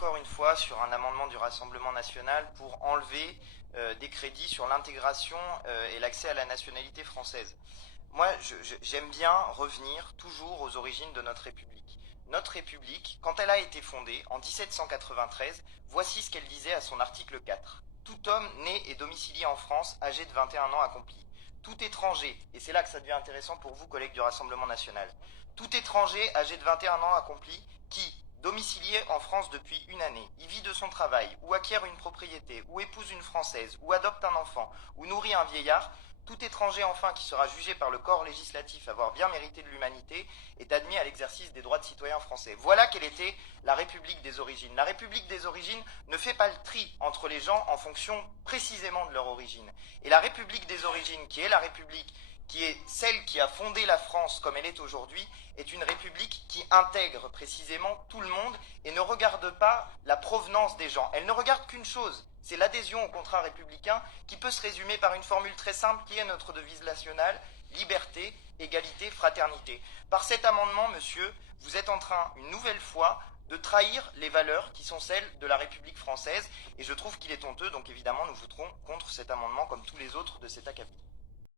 encore une fois sur un amendement du Rassemblement national pour enlever des crédits sur l'intégration et l'accès à la nationalité française. Moi, j'aime bien revenir toujours aux origines de notre République. Notre République, quand elle a été fondée en 1793, voici ce qu'elle disait à son article 4. Tout homme né et domicilié en France, âgé de 21 ans accompli. Tout étranger, et c'est là que ça devient intéressant pour vous, collègues du Rassemblement national, tout étranger âgé de 21 ans accompli qui, domicilié en France depuis une année, y vit de son travail, ou acquiert une propriété, ou épouse une Française, ou adopte un enfant, ou nourrit un vieillard, tout étranger enfin qui sera jugé par le corps législatif avoir bien mérité de l'humanité est admis à l'exercice des droits de citoyen français. Voilà quelle était la République des origines. La République des origines ne fait pas le tri entre les gens en fonction précisément de leur origine. Et la République des origines, qui est la République qui est celle qui a fondé la France comme elle est aujourd'hui, est une république qui intègre précisément tout le monde et ne regarde pas la provenance des gens. Elle ne regarde qu'une chose, c'est l'adhésion au contrat républicain qui peut se résumer par une formule très simple qui est notre devise nationale, liberté, égalité, fraternité. Par cet amendement, monsieur, vous êtes en train, une nouvelle fois, de trahir les valeurs qui sont celles de la République française et je trouve qu'il est honteux, donc évidemment nous voterons contre cet amendement comme tous les autres de cet acabit.